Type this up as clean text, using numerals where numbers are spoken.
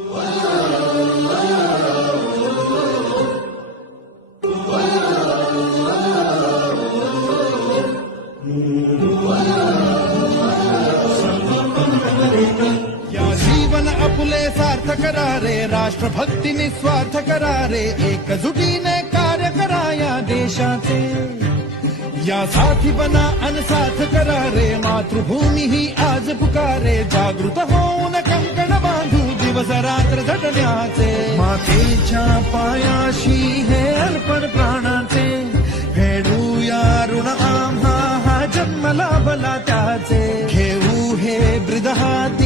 या जीवन आपुले सार्थ करा रे, राष्ट्रभक्ती निस्वार्थ करा रे, एकजुटीने कार्य करा या देशाचे. या साथी बना अनसाथ करा रे, मातृभूमी ही आज पुकारे. जागृत होऊन कंकण बांधू दिवस रात्र झटण्याचे. मातेच्या पायाशी हे अर्पण प्राणाचे, फेडूया ऋण आम्हा हा जन्म लाभला त्याचे. घेऊ हे ब्रिद हाती